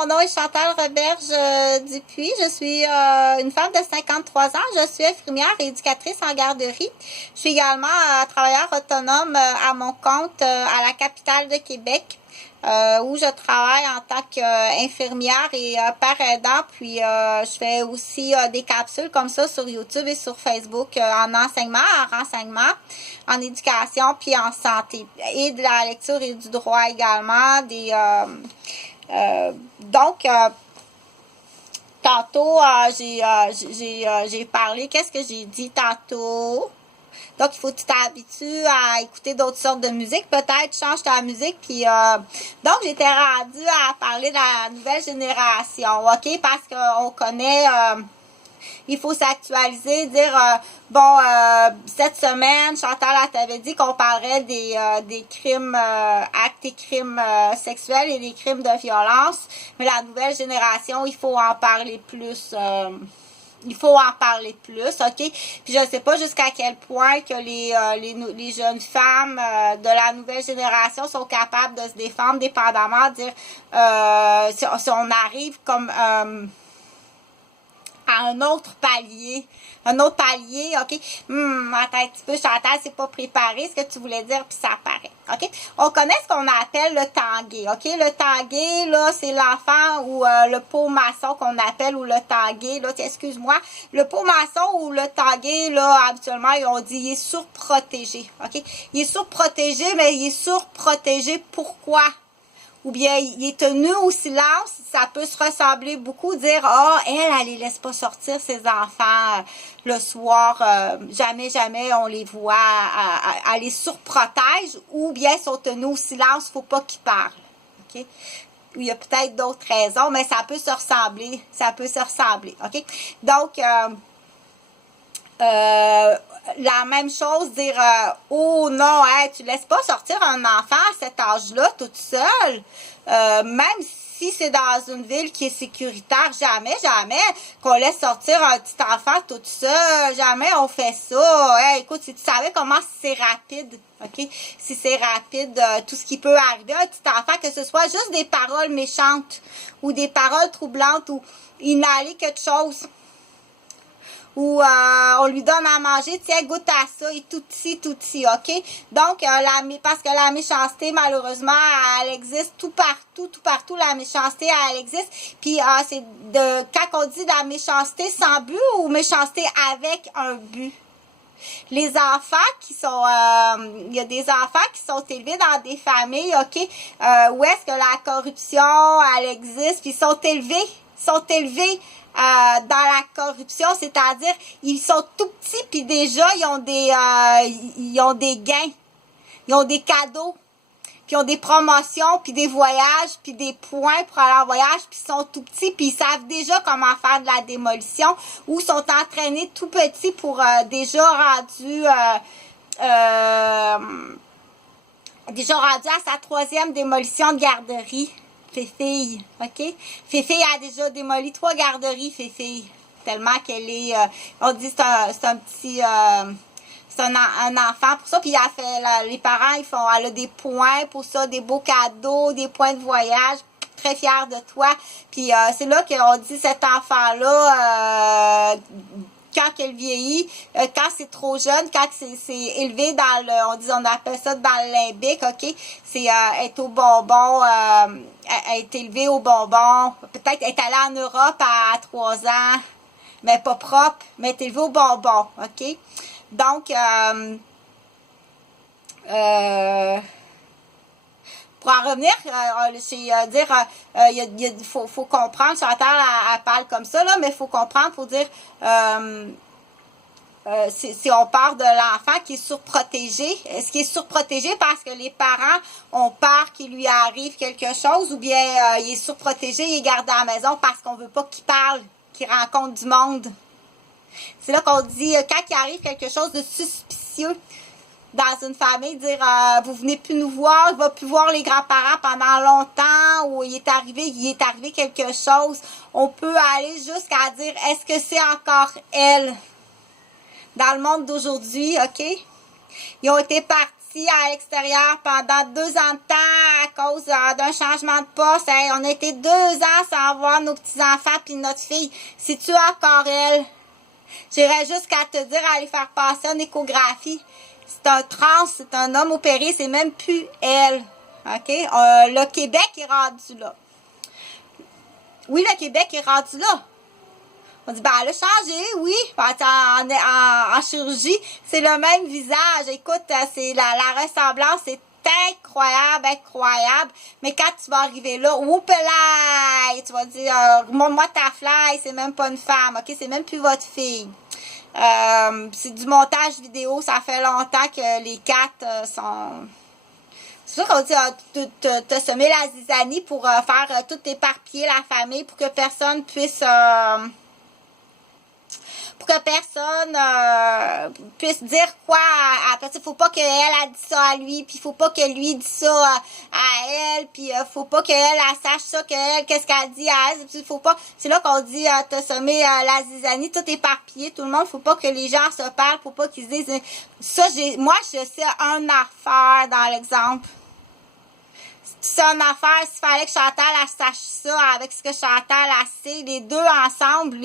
mon nom est Chantal Roberge Dupuis. Je suis une femme de 53 ans. Je suis infirmière et éducatrice en garderie. Je suis également travailleur autonome à mon compte à la capitale de Québec, où je travaille en tant qu'infirmière et père aidant. Puis je fais aussi des capsules comme ça sur YouTube et sur Facebook en enseignement, en renseignement, en éducation, puis en santé. Et de la lecture et du droit également. Donc, tantôt, j'ai parlé. Qu'est-ce que j'ai dit tantôt? Donc, il faut que tu t'habitues à écouter d'autres sortes de musique. Peut-être change ta musique. Puis, donc, j'étais rendue à parler de la nouvelle génération, OK? Parce qu'on connaît... il faut s'actualiser, dire, cette semaine, Chantal, elle t'avait dit qu'on parlerait des crimes, actes et crimes sexuels et des crimes de violence. Mais la nouvelle génération, il faut en parler plus. Il faut en parler plus, OK? Puis je ne sais pas jusqu'à quel point que les jeunes femmes de la nouvelle génération sont capables de se défendre dépendamment, de dire, si on arrive comme... à un autre palier, OK? Attends un petit peu, Chantal, c'est pas préparé ce que tu voulais dire, puis ça apparaît, OK? On connaît ce qu'on appelle le tanguay, OK? Le tanguay, là, c'est l'enfant ou le pot maçon qu'on appelle, ou le tanguay, là, excuse-moi, le pot maçon ou le tanguay, là, habituellement, on dit, il est surprotégé, OK? Il est surprotégé, mais il est surprotégé, pourquoi? Ou bien il est tenu au silence, ça peut se ressembler beaucoup, dire « Ah, elle les laisse pas sortir, ses enfants, le soir, jamais on les voit, elle les surprotège, ou bien ils sont tenus au silence, faut pas qu'ils parlent. » OK? Il y a peut-être d'autres raisons, mais ça peut se ressembler, OK? Donc, la même chose, dire oh non, hey, tu laisses pas sortir un enfant à cet âge-là toute seule, même si c'est dans une ville qui est sécuritaire, jamais qu'on laisse sortir un petit enfant toute seule, jamais on fait ça. Hey, écoute, si tu savais comment c'est rapide, OK? Si c'est rapide, tout ce qui peut arriver à un petit enfant, que ce soit juste des paroles méchantes ou des paroles troublantes ou inhaler quelque chose. Ou on lui donne à manger, tiens, goûte à ça, et tout petit, OK? Donc, parce que la méchanceté, malheureusement, elle existe tout partout, la méchanceté, elle existe. Puis, c'est quand on dit de la méchanceté sans but ou méchanceté avec un but. Les enfants qui sont, il y a des enfants qui sont élevés dans des familles, OK, où est-ce que la corruption, elle existe, puis ils sont élevés dans la corruption, c'est-à-dire ils sont tout petits puis déjà ils ont des gains, ils ont des cadeaux, puis ils ont des promotions, puis des voyages, puis des points pour aller en voyage, puis ils sont tout petits, puis ils savent déjà comment faire de la démolition, ou sont entraînés tout petits pour déjà rendus à sa 3e démolition de garderie. Fifille, OK? Fifille a déjà démoli 3 garderies, Fifille. Tellement qu'elle est... on dit c'est un petit... c'est un enfant pour ça. Puis les parents, elle a des points pour ça, des beaux cadeaux, des points de voyage. Très fière de toi. Puis c'est là qu'on dit cet enfant-là... quand elle vieillit, quand c'est trop jeune, quand c'est élevé dans on appelle ça dans le limbique, OK? C'est être au bonbon, être élevé au bonbon, peut-être être allé en Europe à 3 ans, mais pas propre, mais être élevé au bonbon, OK? Donc, pour en revenir, il faut comprendre, Chantal, elle parle comme ça, là, mais il faut comprendre, faut dire, si on parle de l'enfant qui est surprotégé, est-ce qu'il est surprotégé parce que les parents ont peur qu'il lui arrive quelque chose, ou bien il est surprotégé, il est gardé à la maison parce qu'on veut pas qu'il parle, qu'il rencontre du monde. C'est là qu'on dit, quand il arrive quelque chose de suspicieux, dans une famille, dire vous venez plus nous voir, il va plus voir les grands-parents pendant longtemps, ou il est arrivé quelque chose. On peut aller jusqu'à dire est-ce que c'est encore elle dans le monde d'aujourd'hui, OK? Ils ont été partis à l'extérieur pendant 2 ans de temps à cause d'un changement de poste. Hey, on a été 2 ans sans voir nos petits-enfants puis notre fille. C'est-tu encore elle? J'irais jusqu'à te dire à aller faire passer une échographie. C'est un trans, c'est un homme opéré, c'est même plus elle. OK? Le Québec est rendu là. Oui, le Québec est rendu là. On dit, ben, elle a changé, oui. En chirurgie, c'est le même visage. Écoute, c'est la ressemblance, c'est incroyable, incroyable. Mais quand tu vas arriver là, whoopelay, tu vas dire, montre-moi ta fly, c'est même pas une femme, OK? C'est même plus votre fille. C'est du montage vidéo, ça fait longtemps que les 4 sont... C'est sûr qu'on dit te semer la zizanie pour faire tout éparpiller la famille pour que personne puisse puisse dire quoi parce qu'il faut pas qu'elle a dit ça à lui, puis il faut pas que lui dise ça à elle, puis faut pas qu'elle sache ça, qu'est-ce qu'elle dit à elle, faut pas, c'est là qu'on dit te semer la zizanie, tout éparpillé, tout le monde, faut pas que les gens se parlent, faut pas qu'ils disent ça. Moi je sais une affaire dans l'exemple. C'est une affaire, s'il fallait que Chantal elle sache ça avec ce que Chantal a sait, les deux ensemble,